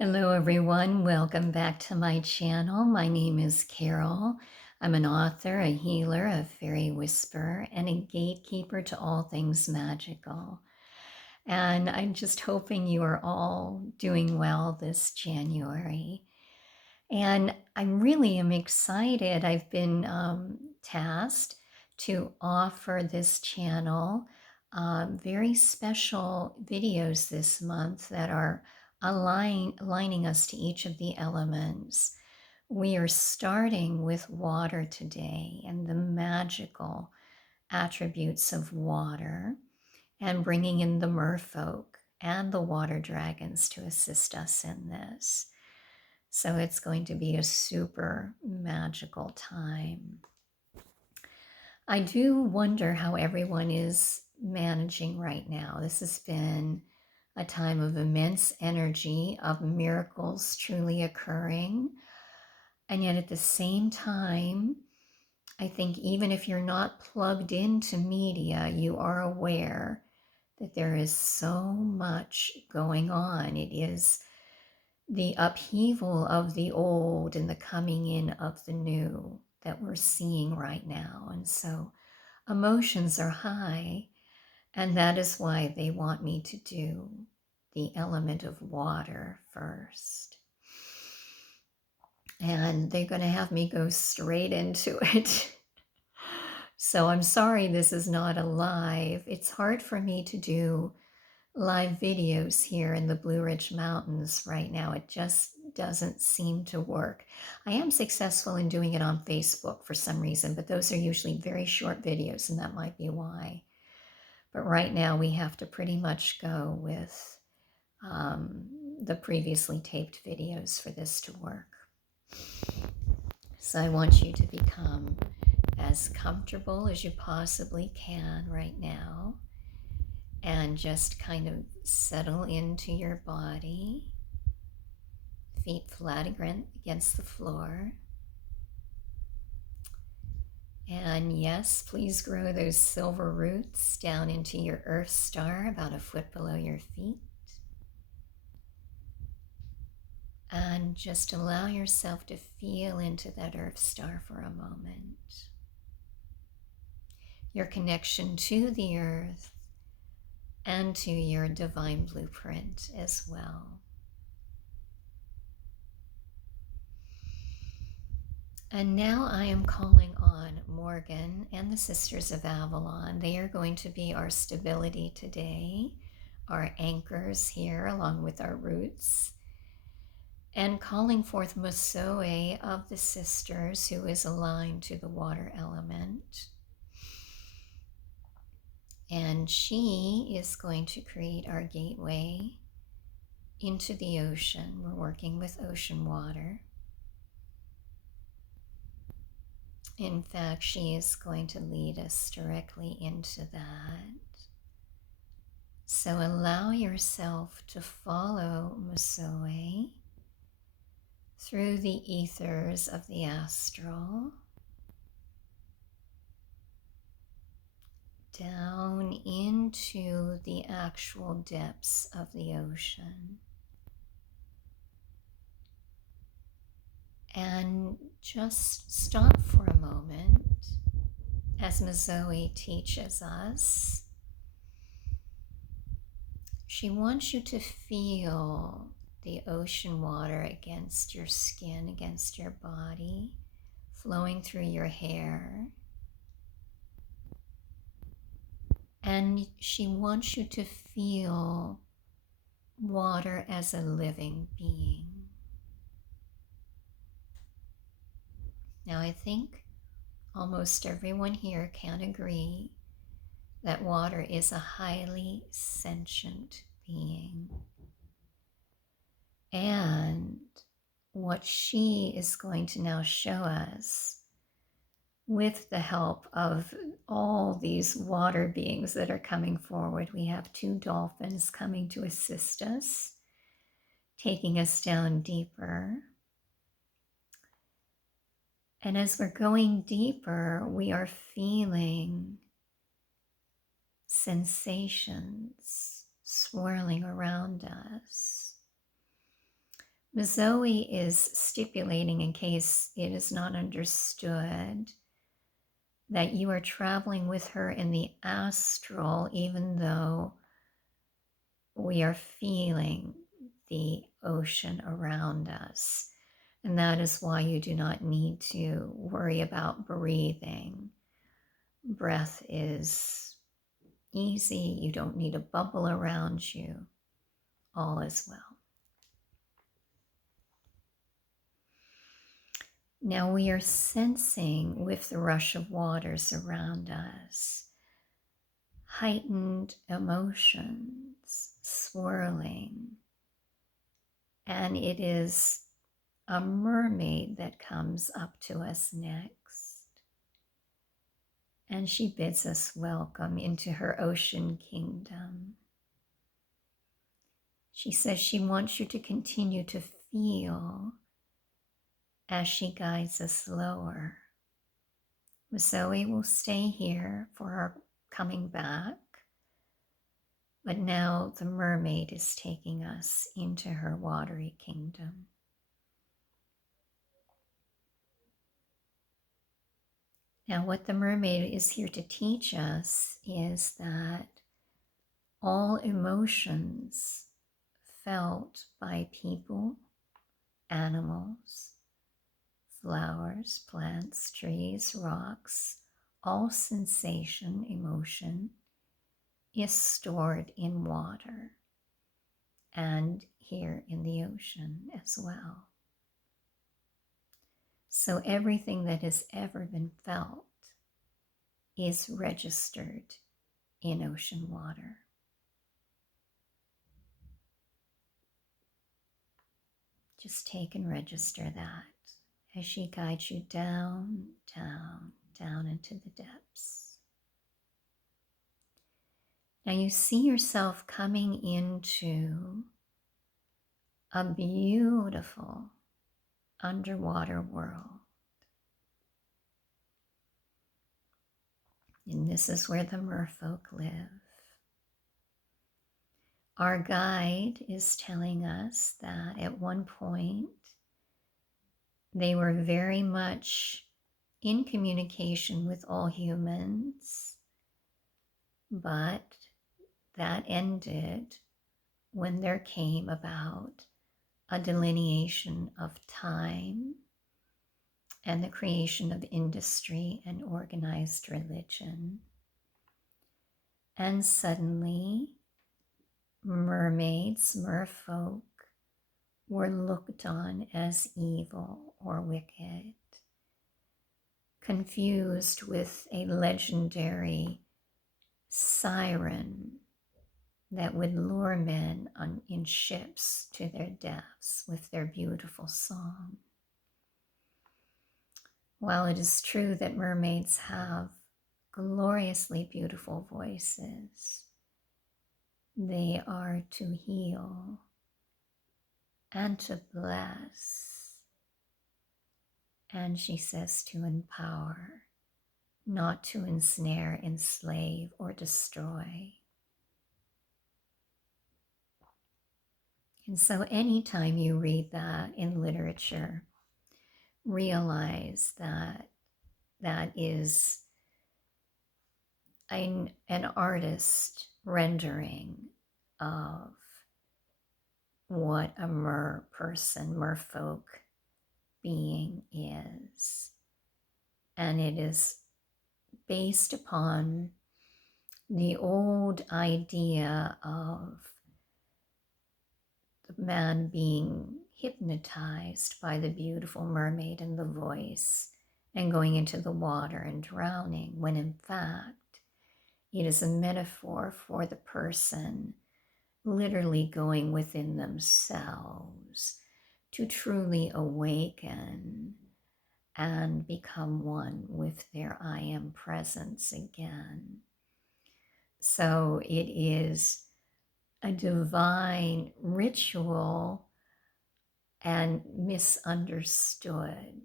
Hello, everyone. Welcome back to my channel. My name is Carol. I'm an author, a healer, a fairy whisperer, and a gatekeeper to all things magical. And I'm just hoping you are all doing well this January. And I really am excited. I've been tasked to offer this channel very special videos this month that are aligning us to each of the elements. We are starting with water today and the magical attributes of water, and bringing in the merfolk and the water dragons to assist us in this. So it's going to be a super magical time. I do wonder how everyone is managing right now. This has been a time of immense energy, of miracles truly occurring. And yet at the same time, I think even if you're not plugged into media, you are aware that there is so much going on. It is the upheaval of the old and the coming in of the new that we're seeing right now. And so emotions are high, and that is why they want me to do the element of water first. And they're going to have me go straight into it. So I'm sorry this is not a live. It's hard for me to do live videos here in the Blue Ridge Mountains right now. It just doesn't seem to work. I am successful in doing it on Facebook for some reason, but those are usually very short videos, and that might be why. But right now we have to pretty much go with the previously taped videos for this to work. So I want you to become as comfortable as you possibly can right now, and just kind of settle into your body, feet flat against the floor. And yes, please grow those silver roots down into your earth star about a foot below your feet. And just allow yourself to feel into that earth star for a moment. Your connection to the earth and to your divine blueprint as well. And now I am calling on Morgan and the Sisters of Avalon. They are going to be our stability today, our anchors here along with our roots. And calling forth Mosoe of the Sisters, who is aligned to the water element. And she is going to create our gateway into the ocean. We're working with ocean water. In fact, she is going to lead us directly into that. So allow yourself to follow Mosoe through the ethers of the astral, down into the actual depths of the ocean. And just stop for a moment as Mosoe teaches us. She wants you to feel the ocean water against your skin, against your body, flowing through your hair. And she wants you to feel water as a living being. Now, I think almost everyone here can agree that water is a highly sentient being. And what she is going to now show us, with the help of all these water beings that are coming forward, we have 2 dolphins coming to assist us, taking us down deeper. And as we're going deeper, we are feeling sensations swirling around us. Zoe is stipulating, in case it is not understood, that you are traveling with her in the astral, even though we are feeling the ocean around us. And that is why you do not need to worry about breathing. Breath is easy. You don't need a bubble around you. All is well. Now we are sensing, with the rush of waters around us, heightened emotions swirling. And it is a mermaid that comes up to us next. And she bids us welcome into her ocean kingdom. She says she wants you to continue to feel as she guides us lower. Zoe will stay here for our coming back, but now the mermaid is taking us into her watery kingdom. Now, what the mermaid is here to teach us is that all emotions felt by people, animals, flowers, plants, trees, rocks, all sensation, emotion is stored in water and here in the ocean as well. So everything that has ever been felt is registered in ocean water. Just take and register that as she guides you down, down, down into the depths. Now you see yourself coming into a beautiful underwater world. And this is where the merfolk live. Our guide is telling us that at one point they were very much in communication with all humans, but that ended when there came about a delineation of time and the creation of industry and organized religion. And suddenly, mermaids, merfolk, were looked on as evil or wicked, confused with a legendary siren that would lure men in ships to their deaths with their beautiful song. While it is true that mermaids have gloriously beautiful voices, they are to heal and to bless, and she says to empower, not to ensnare, enslave, or destroy. And so anytime you read that in literature, realize that that is an artist rendering of what a merfolk being is. And it is based upon the old idea of the man being hypnotized by the beautiful mermaid and the voice and going into the water and drowning, when in fact it is a metaphor for the person literally going within themselves to truly awaken and become one with their I am presence again. So it is a divine ritual and misunderstood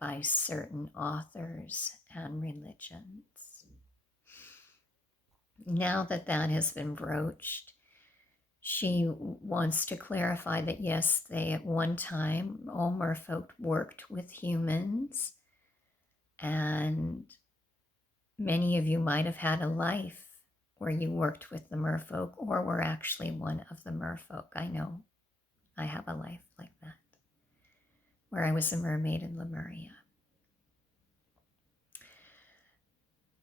by certain authors and religions. Now that that has been broached, She wants to clarify that yes, they at one time, all merfolk worked with humans, and many of you might have had a life where you worked with the merfolk or were actually one of the merfolk. I know I have a life like that, where I was a mermaid in Lemuria.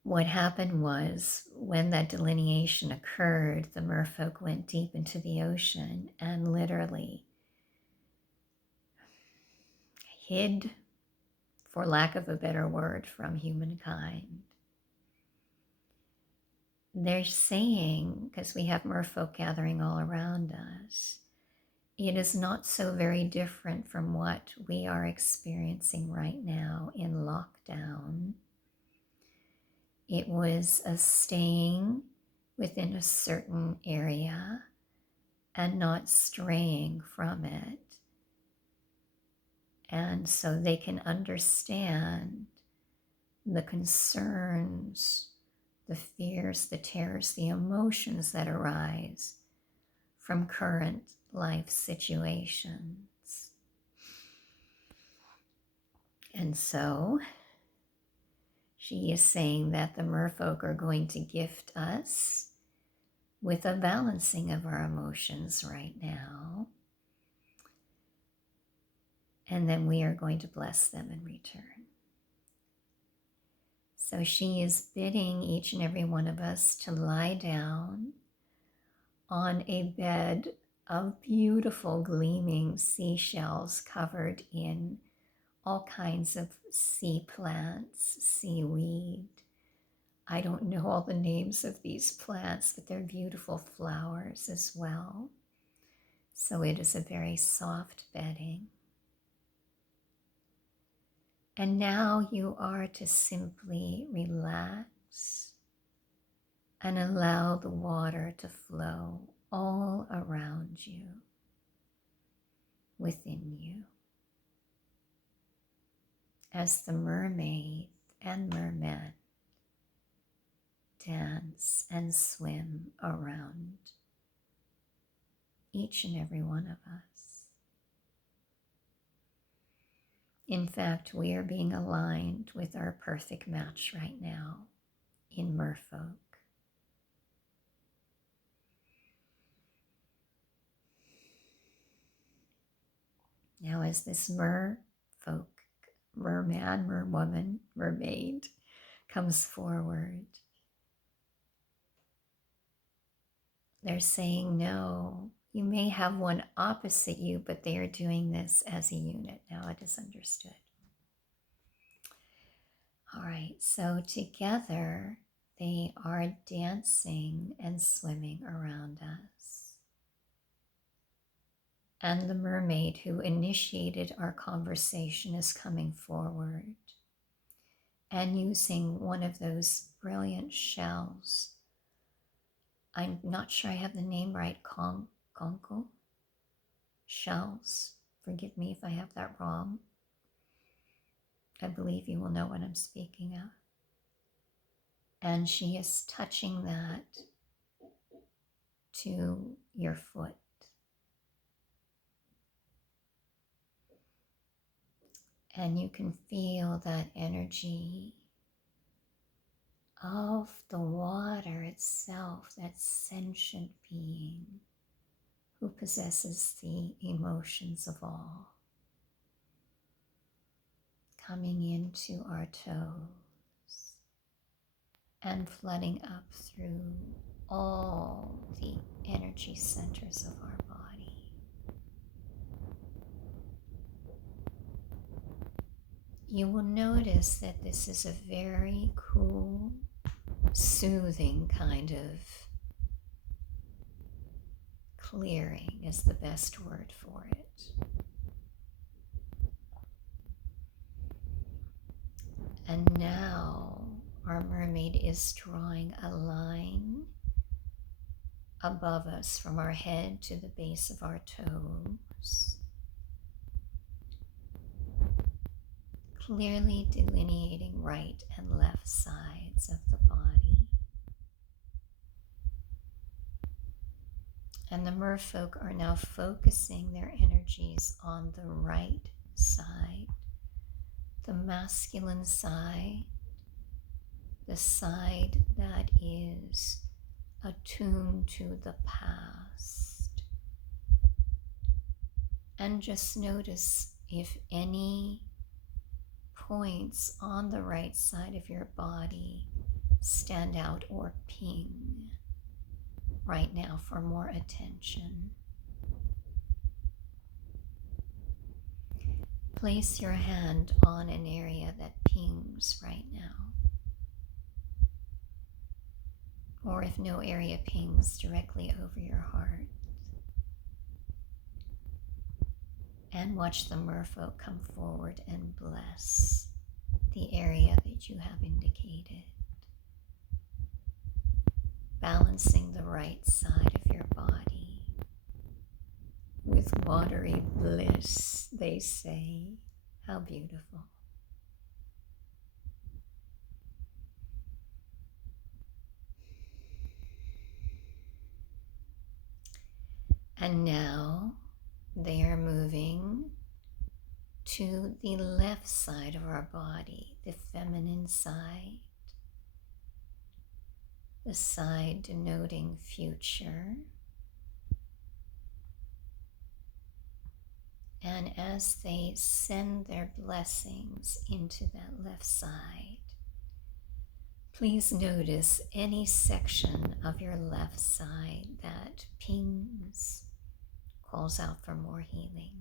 What happened was, when that delineation occurred, the merfolk went deep into the ocean and literally hid, for lack of a better word, from humankind. They're saying, because we have merfolk gathering all around us, it is not so very different from what we are experiencing right now in lockdown. It was a staying within a certain area and not straying from it. And so they can understand the concerns, the fears, the terrors, the emotions that arise from current life situations. And so she is saying that the merfolk are going to gift us with a balancing of our emotions right now. And then we are going to bless them in return. So she is bidding each and every one of us to lie down on a bed of beautiful gleaming seashells covered in all kinds of sea plants, seaweed. I don't know all the names of these plants, but they're beautiful flowers as well. So it is a very soft bedding. And now you are to simply relax and allow the water to flow all around you, within you, as the mermaid and merman dance and swim around each and every one of us. In fact, we are being aligned with our perfect match right now in merfolk. Now, as this merfolk, merman, merwoman, mermaid comes forward, they're saying, no, you may have one opposite you, but they are doing this as a unit. Now it is understood. All right, so together they are dancing and swimming around us. And the mermaid who initiated our conversation is coming forward and using one of those brilliant shells. I'm not sure I have the name right, concho shells. Forgive me if I have that wrong. I believe you will know what I'm speaking of. And she is touching that to your foot. And you can feel that energy of the water itself, that sentient being who possesses the emotions of all, coming into our toes and flooding up through all the energy centers of our body. You will notice that this is a very cool, soothing kind of clearing is the best word for it. And now our mermaid is drawing a line above us from our head to the base of our toes, clearly delineating right and left sides of the body. And the merfolk are now focusing their energies on the right side, the masculine side, the side that is attuned to the past. And just notice if any points on the right side of your body stand out or ping right now for more attention. Place your hand on an area that pings right now. Or if no area pings, directly over your heart. And watch the merfolk come forward and bless the area that you have indicated. Balancing the right side of your body with watery bliss, they say. How beautiful. And now they are moving to the left side of our body, the feminine side, the side denoting future. And as they send their blessings into that left side, please notice any section of your left side that pings, calls out for more healing.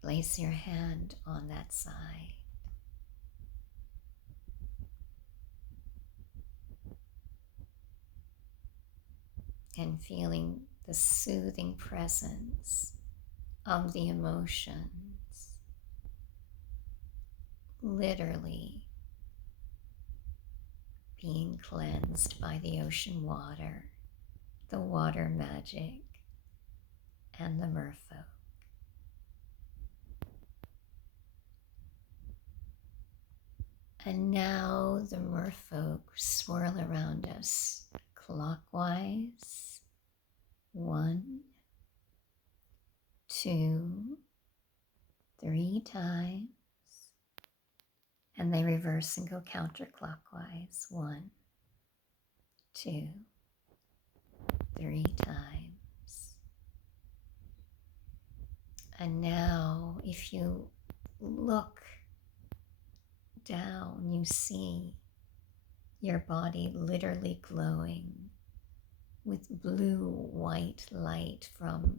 Place your hand on that side. And feeling the soothing presence of the emotions, literally being cleansed by the ocean water, the water magic, and the merfolk. And now the merfolk swirl around us clockwise. 1, 2, 3 times. And they reverse and go counterclockwise. 1, 2, 3 times. And now if you look down, you see your body literally glowing with blue-white light from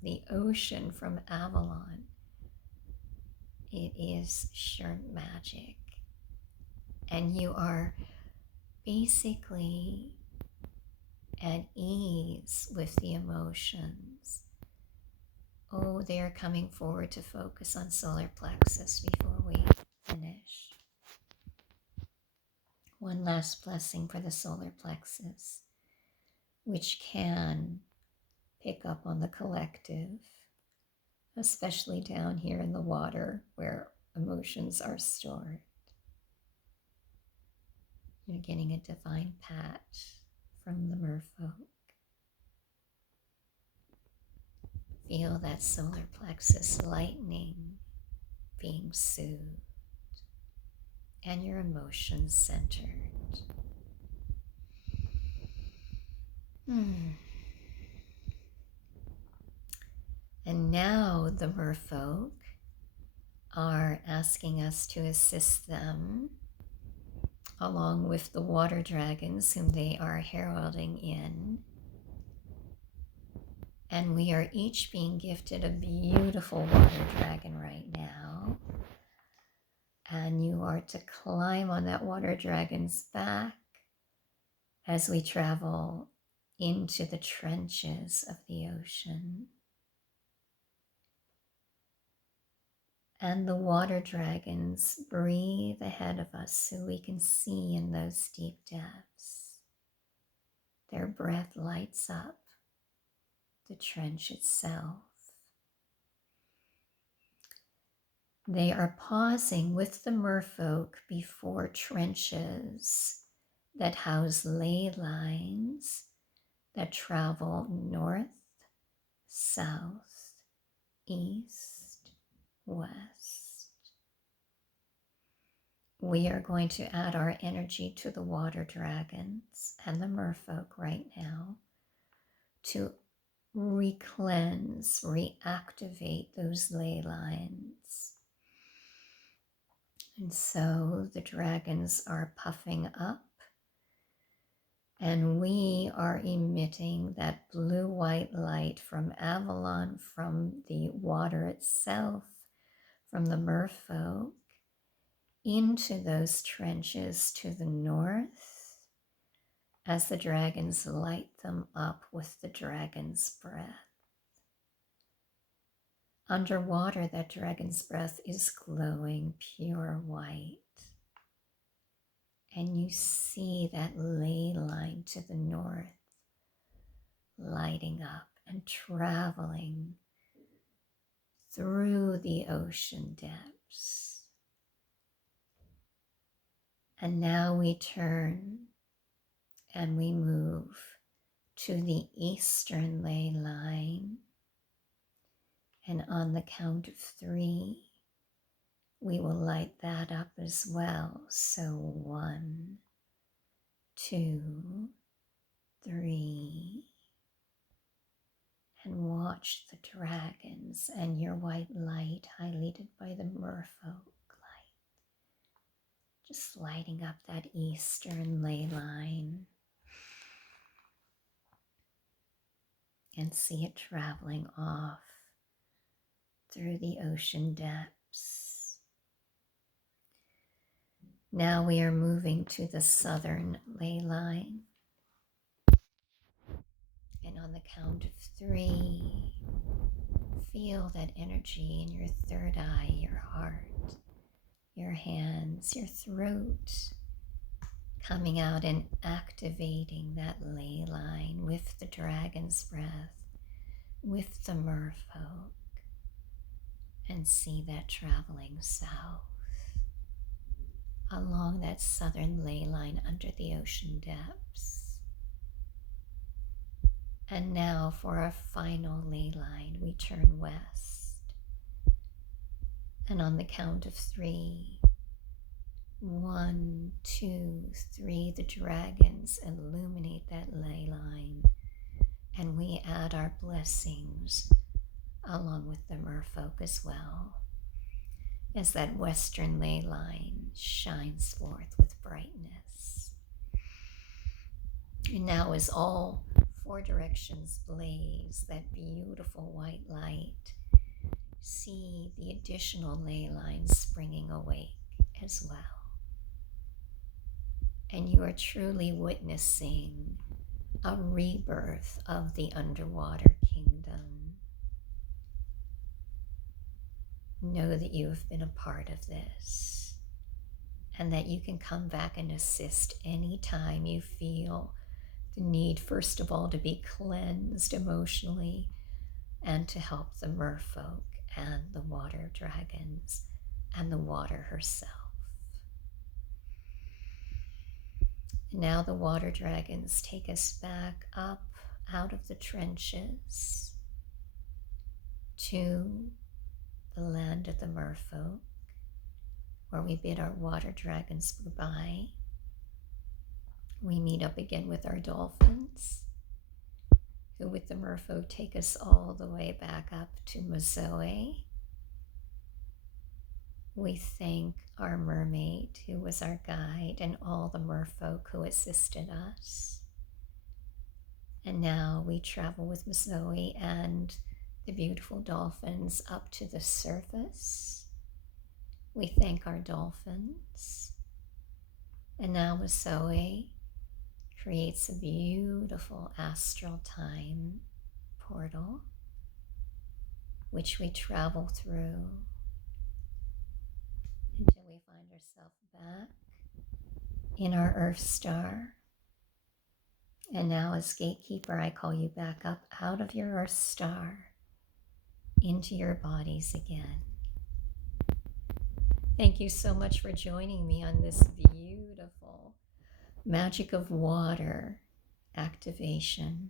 the ocean, from Avalon. It is sheer magic. And you are basically at ease with the emotions. Oh, they are coming forward to focus on solar plexus before we finish. One last blessing for the solar plexus, which can pick up on the collective, especially down here in the water where emotions are stored. You're getting a divine pat from the merfolk. Feel that solar plexus lightening, being soothed, and your emotions centered. And now the merfolk are asking us to assist them, along with the water dragons whom they are heralding in. And we are each being gifted a beautiful water dragon right now. And you are to climb on that water dragon's back as we travel into the trenches of the ocean. And the water dragons breathe ahead of us so we can see in those deep depths. Their breath lights up the trench itself. They are pausing with the merfolk before trenches that house ley lines that travel north, south, east, west. We are going to add our energy to the water dragons and the merfolk right now to re-cleanse, reactivate those ley lines. And so the dragons are puffing up, and we are emitting that blue-white light from Avalon, from the water itself, from the merfolk, into those trenches to the north, as the dragons light them up with the dragon's breath. Underwater, that dragon's breath is glowing pure white. And you see that ley line to the north lighting up and traveling through the ocean depths. And now we turn and we move to the eastern ley line. And on the count of 3, we will light that up as well. So 1, 2, 3. And watch the dragons and your white light highlighted by the merfolk light. Just lighting up that eastern ley line. And see it traveling off through the ocean depths. Now we are moving to the southern ley line. And on the count of 3, feel that energy in your third eye, your heart, your hands, your throat, coming out and activating that ley line with the dragon's breath, with the merfolk, and see that traveling south along that southern ley line under the ocean depths. And now for our final ley line, we turn west. And on the count of 3, 1, 2, 3, the dragons illuminate that ley line. And we add our blessings along with the merfolk as well, as that western ley line shines forth with brightness. And now as all 4 directions blaze that beautiful white light, see the additional ley lines springing awake as well. And you are truly witnessing a rebirth of the underwater kingdom. Know that you have been a part of this, and that you can come back and assist anytime you feel the need, first of all, to be cleansed emotionally, and to help the merfolk and the water dragons and the water herself. Now the water dragons take us back up out of the trenches to the land of the merfolk, where we bid our water dragons goodbye. We meet up again with our dolphins, who with the merfolk take us all the way back up to Mazoe. We thank our mermaid, who was our guide, and all the merfolk who assisted us. And now we travel with Mazoe and the beautiful dolphins up to the surface. We thank our dolphins. And now Mazoe creates a beautiful astral time portal, which we travel through until we find ourselves back in our Earth star. And now as gatekeeper, I call you back up out of your Earth star into your bodies again. Thank you so much for joining me on this beautiful magic of water activation.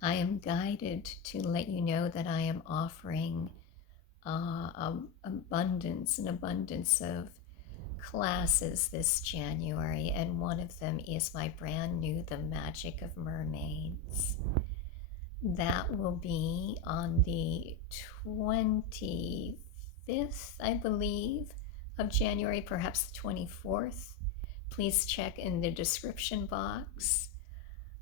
I am guided to let you know that I am offering an abundance of classes this January, and one of them is my brand new The Magic of Mermaids. That will be on the 25th, I believe, of January, perhaps the 24th. Please check in the description box.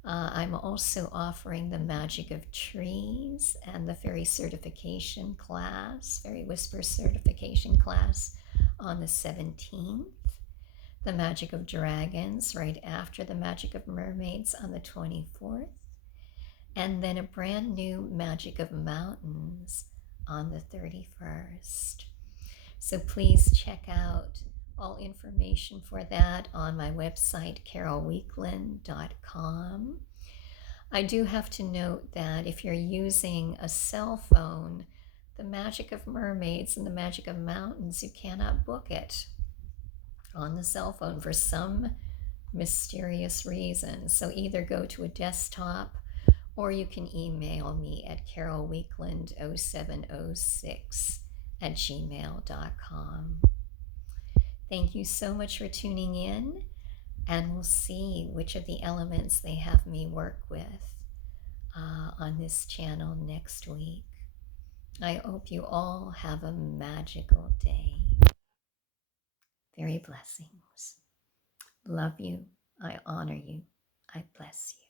I'm also offering the Magic of Trees and the Fairy Certification class, Fairy Whisper Certification class on the 17th. The Magic of Dragons right after the Magic of Mermaids on the 24th. And then a brand new Magic of Mountains on the 31st. So please check out all information for that on my website, carolweekland.com. I do have to note that if you're using a cell phone, the Magic of Mermaids and the Magic of Mountains, you cannot book it on the cell phone for some mysterious reason. So either go to a desktop or you can email me at carolweekland0706@gmail.com. Thank you so much for tuning in, and we'll see which of the elements they have me work with on this channel next week. I hope you all have a magical day. Fairy blessings. Love you. I honor you. I bless you.